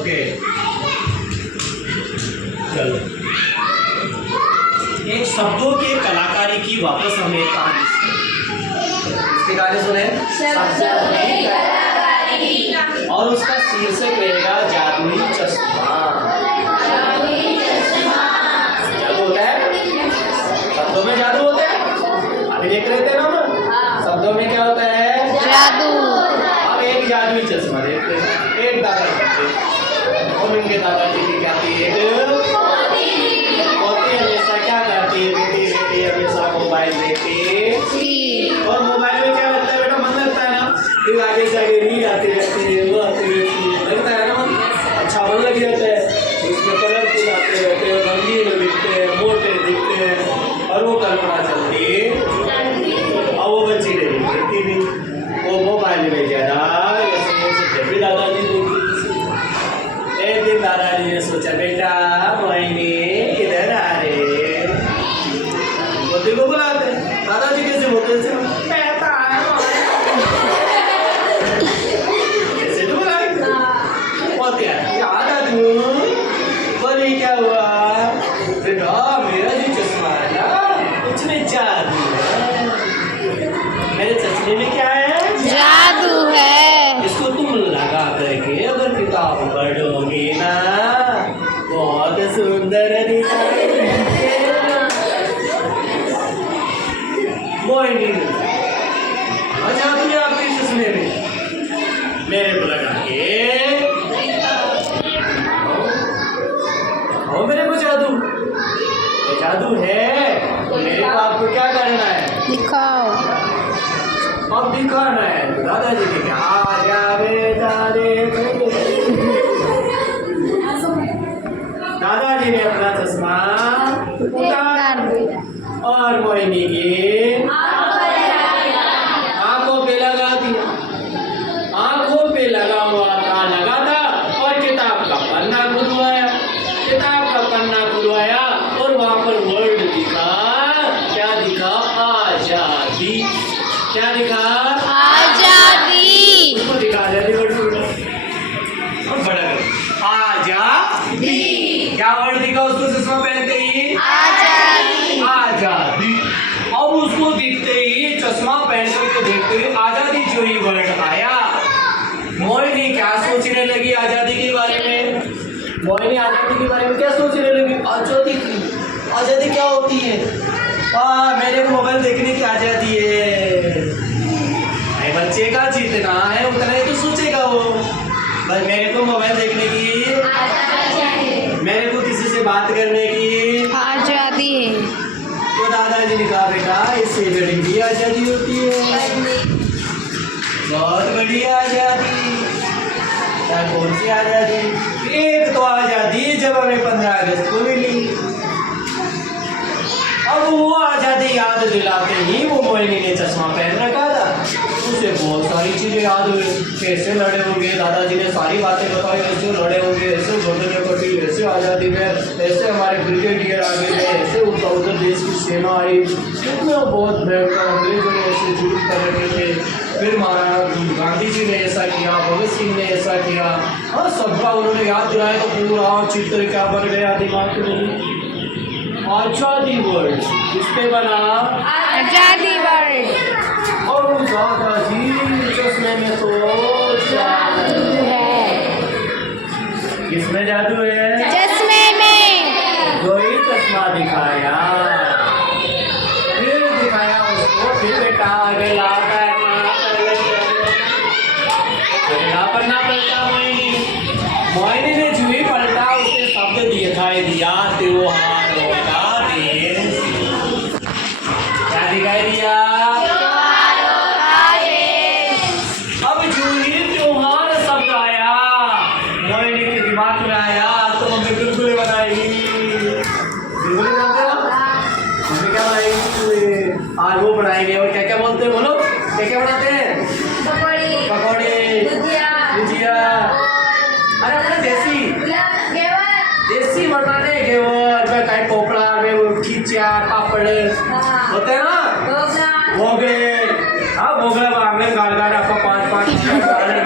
Okay चलो। एक शब्दों के कलाकारी की वापस हम एक कहानी इसके गाने सुने और उसका शीर्षक रहेगा जादुई चश्मा। जादू होता है, शब्दों में जादू होता है। अभी देख रहे थे ना हम, शब्दों में क्या होता है? जादू। अब एक जादुई चश्मा देखते हैं। एक दादाजी थे और उनके दादाजी की क्या थी? एक पोती हमेशा क्या करती है? बेटी हमेशा मोबाइल देखती और मोबाइल में क्या लगता है बेटा? मन लगता है ना, फिर आगे से आगे रील आती रहती है, वो आती रहती है, लगता है ना मन, अच्छा मन लग जाता है। उसमें कलरफुल आते रहते हैं, रंगीन दिखते हैं, मोटे दिखते हैं और वो कल्पना चलती है। और वो बच्ची नहीं देखती भी, वो मोबाइल में ज़्यादा जब भी दादाजी देखती। एक दिन दादाजी ने सोचा बेटा मोहिनी इधर आ रे, पोती को बुलाते। दादाजी कैसे बोलते थे? कैसे तो बुलाएंगे? पोती आदा तू बोले क्या हुआ बेटा? मेरा जो चश्मा है ना उसमें जादू है। मेरे चश्मे में क्या है? जादू है। इसको तुम लगा करके अगर किताब पढ़ोगे ना बहुत सुंदर दिखाएगा। मोहिनी जादू है आपके चश्मे में, मेरे को लगा के और मेरे को जादू जादू है तो मेरे को आपको क्या करना है? दिखाओ। अब दिखाना है। तो दादाजी ने कहा आ जा बेटा देख। दादाजी ने अपना चश्मा उतार और मोहिनी की आंखों पे लगा दिया। आंखों पे लगा हुआ था और किताब का पन्ना खुलवाया। किताब का पन्ना खुलवाया और वहां पर वर्ड दिखा। क्या दिखा? आजादी। क्या दिखा? आजादी। उसको दिखा आजादी वर्ड बड़ा आजादी। क्या वर्ड दिखा उसको चश्मा पहनते ही? आजादी। आजादी। अब उसको दिखते ही चश्मा पहन करके देखते ही आजादी जो ही वर्ड आया। मोहिनी क्या सोचने लगी आजादी के बारे में? मोहिनी आजादी के बारे में क्या सोचने लगी? आजादी क्या होती है? मेरे को मोबाइल देखने की आजादी है। बच्चे का जितना है उतना ही तो सोचेगा वो। बस मेरे को मोबाइल देखने की, मेरे को किसी से बात करने की आजादी है। तो दादाजी ने कहा बेटा इससे बड़ी भी आजादी होती है, बहुत बड़ी आजादी। कौन सी आजादी? एक तो आजादी जब हमें 15 अगस्त को मिली। अब वो आजादी याद दिलाते ही वो मोहिनी ने चश्मा पहन रखा था। उसे बहुत सारी चीजें याद हुई। कैसे लड़े होंगे, दादाजी ने सारी बातें बताई। ऐसे लड़े होंगे, ऐसे घोटने कटी, ऐसे आजादी में, ऐसे हमारे ब्रिगेडियर आगे गए, ऐसे उधर देश की सेना आई। कितना बहुत भयंकर अंग्रेजों ने ऐसे जुलूम कर रखे थे। फिर महाराज गांधी जी ने ऐसा किया, भगत सिंह ने ऐसा किया। हाँ सबका उन्होंने याद दिलाया तो पूरा चित्र क्या बन गया दिमाग में? आजादी वर्ल्ड। किस पे बना? आजादी वर्ल्ड। और दादाजी चश्मे में तो जादू है। किसमें जादू है? चश्मे में। जो ही चश्मा दिखाया, फिर दिखाया उसको, फिर बेटा आगे लाता है पन्ना पलटा। मोहिनी ने जो ही पलटा उसने शब्द दिखाई दिया त्योहारों का दिन। क्या दिखाई दिया? अब जो ही त्योहार शब्द आया मोहिनी के दिमाग में आया तो मम्मी गुलगुले बनाएगी। गुलगुले जानते हो? मम्मी क्या बनाएगी? आज वो बनाएंगे। और क्या क्या बोलते हैं बोलो? क्या क्या बनाते हैं? पकौड़े, भुजिया। अरे अपने देसी बनाने घेवर में कहीं पोपड़ा में वो खींचा पापड़ होते हैं ना, भोगले। हाँ भोगले आपने गाल गाल आपको 5-5 करते हैं।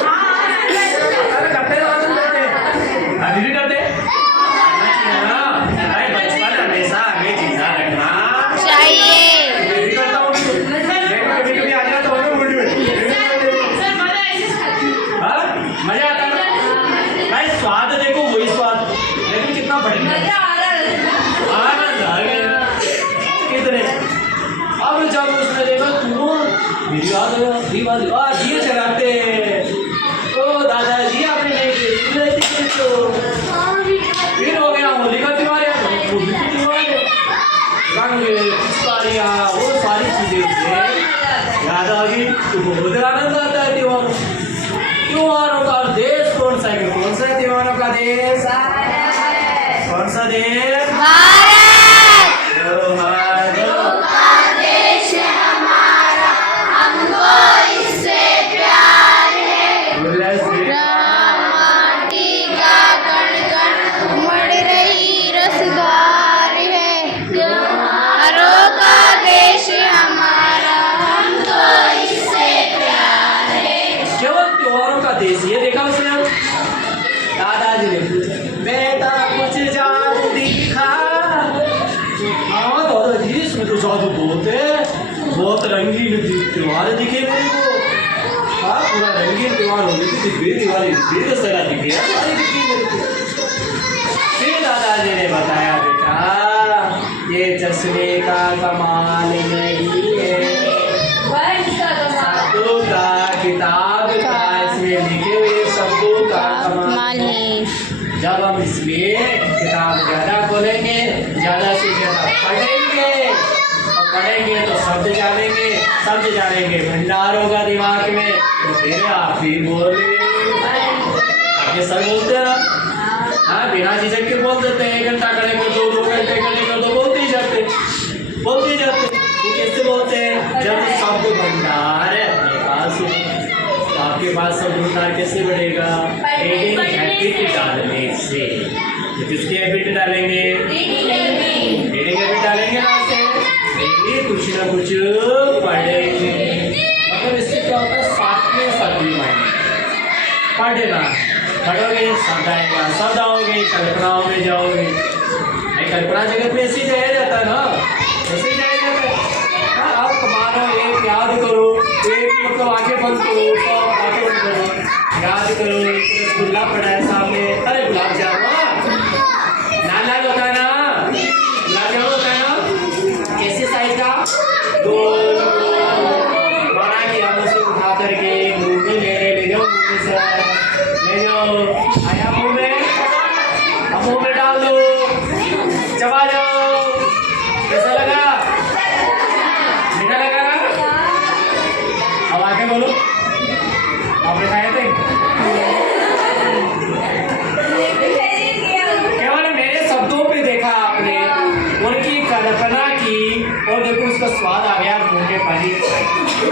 और दिए जलाते हैं। ओ दादाजी आपने नहीं देखी तो फिर हो गया होली का त्योहार है, होली का त्योहार है, रंग पिचकारियाँ वो सारी चीजें याद आ गई तो बहुत आनंद आता है त्योहारों। त्योहारों का देश कौन सा है? कौन सा है त्योहारों का देश? कौन सा देश? भारत देश हमारा, हमको इससे प्यार है। माटी का कण कण उमड़ रही रसदार है, त्योहारों का देश हमारा, हमको इससे प्यार है। केवल त्योहारों का देश ये देखा उसने। दादाजी ने पूछा बेटा कुछ जादू दिखा। हाँ दादाजी इसमें तो जादू बहुत है, बहुत रंगीन त्योहार दिखे मेरे को। हाँ पूरा रंगीन त्योहार होने की दिखी, दिवाली दिखी, दशहरा दिखी, सारी दिखी मेरे को। फिर दादाजी ने बताया बेटा ये चश्मे का कमाल नहीं है, शब्दों का किताब का इसमें लिखे हुए शब्दों का कमाल है। जब हम इसमें किताब ज़्यादा खोलेंगे, ज़्यादा से ज़्यादा पढ़ेंगे और पढ़ेंगे तो शब्द जानेंगे, शब्द जानेंगे भंडार होगा दिमाग में, तो फिर आप भी बोले। आगे सब बोलते हैं ना, हाँ बिना झिझक के बोल देते हैं। 1 घंटा खड़े कर दो, 2 घंटे खड़े कर दो, बोलते ही जाते, बोलते ही जाते। वो कैसे बोलते हैं? जब शब्द भंडार है अपने पास हो, तो आपके पास शब्द भंडार कैसे बढ़ेगा? हैबिट डालने से। तो किसकी हैबिट डालेंगे? रीडिंग हैबिट डालेंगे ना से डेली कुछ ना कुछ पढ़ेंगे। मतलब इससे क्या होता है? 7वें 7वीं माइंड पढ़ना, पढ़ोगे शब्द आएगा, शब्द आओगे कल्पनाओं में जाओगे। कल्पना जगत में ऐसे ही जाया जाता है ना, ऐसे ही जाया जाता है। हाँ आप मानो एक याद करो, एक मतलब आंखें बंद करो, सब आंखें बंद करो, याद करो एक रसगुल्ला पड़ा है सामने, अरे गुलाब जामुन लाल लाल होता है ना, गुलाब जामुन होता है ना, कैसे साइज का? गोल बना के आप उसे उठा करके मुंह में ले जाओ, मुंह में से ले जाओ, आया मुंह में, अब मुंह में डाल दो, चबा जाओ। कैसा लगा? मीठा लगा ना? अब आके बोलो आपने खाए थे? केवल मेरे शब्दों पे देखा आपने, उनकी कल्पना की और देखो उसका स्वाद आ गया मुंह में पानी।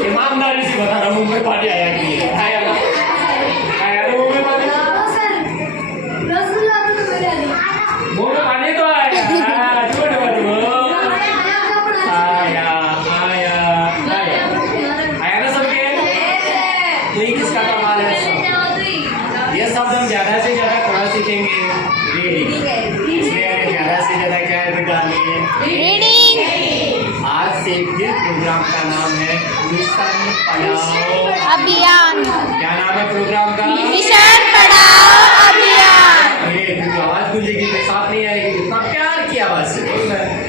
ईमानदारी से बता रहा मुंह में पानी आया कि आया ना? आया ना मुंह में पानी? मुंह में पानी तो आया, झूठ मत बोलो। आया आया आया आया ना सबके? तो ये किसका कमाल है? ये शब्द हम ज़्यादा से ज़्यादा थोड़ा सीखेंगे, इसलिए ज़्यादा से ज़्यादा क्या है डालिए रीडिंग आज से फिर प्रोग्राम का नाम है मिशन पढ़ाओ अभियान। क्या नाम है प्रोग्राम का? मिशन पढ़ाओ अभियान। ये क्योंकि आवाज़ गूंजेगी तो साफ नहीं आएगी, कितना प्यार की आवाज़ से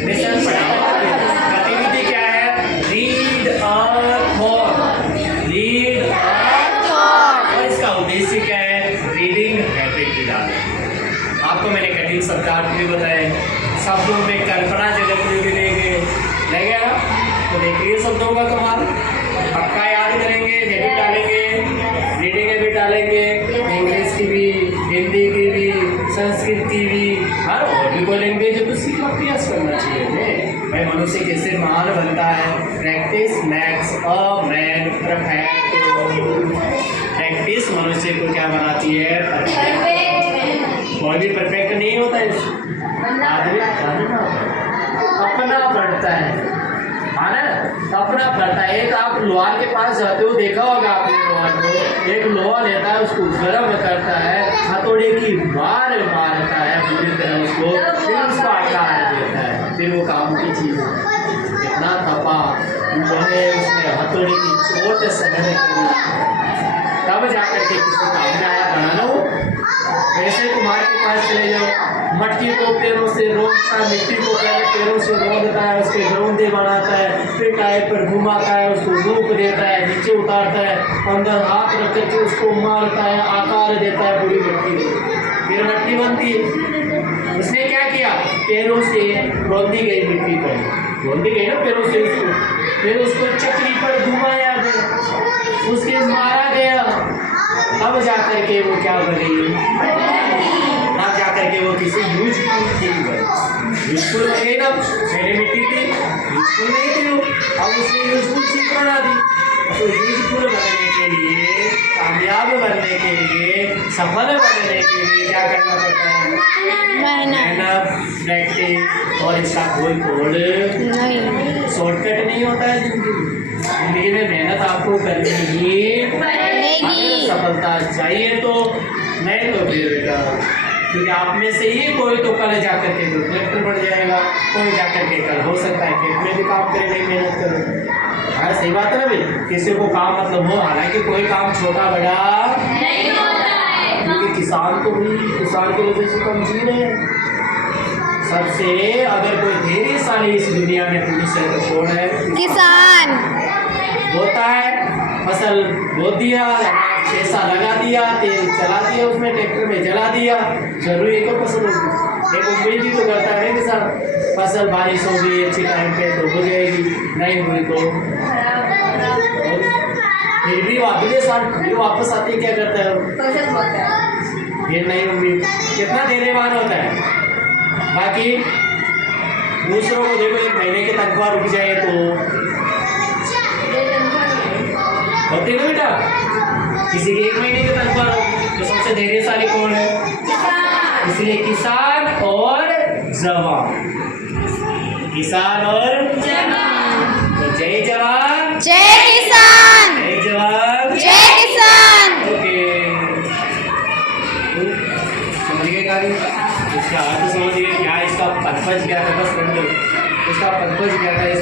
मिशन पढ़ाओ। गतिविधि क्या है? Read a thought, read a thought. और इसका उद्देश्य क्या है? रीडिंग हैबिट भी डालना। आपको मैंने कठिन शब्दार्थ भी बताए, शब्दों में कल्पना जगत में भी ले गया ना, तो देखिए शब्दों का कमाल। पक्का याद करेंगे, हैबिट डालेंगे, रीडिंग हैबिट डालेंगे, इंग्लिश की भी, हिंदी की भी, संस्कृत की भी, हर और भी कोई लैंग्वेज है तो सीखना प्रयास करना चाहिए हमें। भाई मनुष्य कैसे महान बनता है? Practice max a man perfect. Practice मनुष्य को क्या बनाती है? कोई भी परफेक्ट नहीं होता है, आदमी अपना पढ़ता है, हाँ ना, अपना पढ़ता है। एक आप लोहार के पास जाते हो, देखा होगा आपने लोहार को, एक लोहा लेता है उसको गर्म करता है, हथौड़े की मार मारता है पूरी तरह उसको, फिर उसको आकार देता है, फिर वो काम की चीज़ है। इतना तपा लोहे उसने हथौड़े की चोट सहन करी, तब जाकर के किसी काम में आया बनाना वो। ऐसे कुम्हार के पास चले जाओ, मट्टी को पैरों से रोकता है, मिट्टी को पहले पैरों से रोकता है, उसके ग्रौंदे बनाता है, फिर टायर पर घुमाता है, उसको रूप देता है, नीचे उतारता है, अंदर हाथ रख करके उसको मारता है, आकार देता है पूरी मट्टी को, फिर मट्टी बनती है। उसने क्या किया, पैरों से रौंदी गई मिट्टी पर, रौंदी गई ना पैरों से उसको, फिर उसको चक्री पर घुमाया गया, उसके मारा गया, तब जाकर के वो क्या बनी, तब जाकर के वो किसी यूजफुल चीज बनी। यूजफुल बने ना, पहले मिट्टी थी, यूजफुल नहीं थी वो, अब उसने यूजफुल चीज बना दी। तो यूजफुल बनने के लिए, कामयाब बनने के लिए, सफल बनने के लिए क्या करना पड़ता है, मेहनत, प्रैक्टिस, और इसका कोई कोड नहीं शॉर्टकट नहीं होता है। जिंदगी में मेहनत आपको करनी ही पड़ेगी। सफलता चाहिए तो, नहीं तो फिर बेटा, क्योंकि आप में से ही कोई तो कल जाकर के कोई कलेक्टर बन जाएगा, कोई जाकर के कल हो सकता है खेत में भी काम करे, नहीं मेहनत करे। हाँ सही बात है ना भाई, किसी को काम मतलब हो, हालांकि कोई काम छोटा बड़ा नहीं होता है, क्योंकि किसान तो भी किसान की वजह से तो हम जी रहे हैं। सबसे अगर कोई धैर्यशाली इस दुनिया में पुरुष है तो कौन है, किसान। होता है, फसल बो दिया, पैसा लगा दिया, तेल चला दिया, उसमें ट्रैक्टर में जला दिया, जरूरी है तो फसल होगी, एक उम्मीद ही तो करता है किसान, फसल बारिश होगी अच्छी टाइम पे तो हो जाएगी, नहीं हुई तो फिर भी अगले साल फिर वापस आते क्या करता है, फिर नहीं उम्मीद, कितना धैर्यवान होता है। बाकी दूसरों को देखो, एक महीने की तनख्वाह रुक जाए तो होती ना बेटा, किसी की एक महीने की तनख्वाह रुक, तो सबसे धैर्यशाली कौन है, इसलिए किसान और जवान, किसान और तो जय जवान जय किसान। जय जवान जय किसान। ओके, समझ गए कहानी, इसका अर्थ समझ गए, क्या इसका पर्पज क्या था, बस इसका पर्पज क्या था।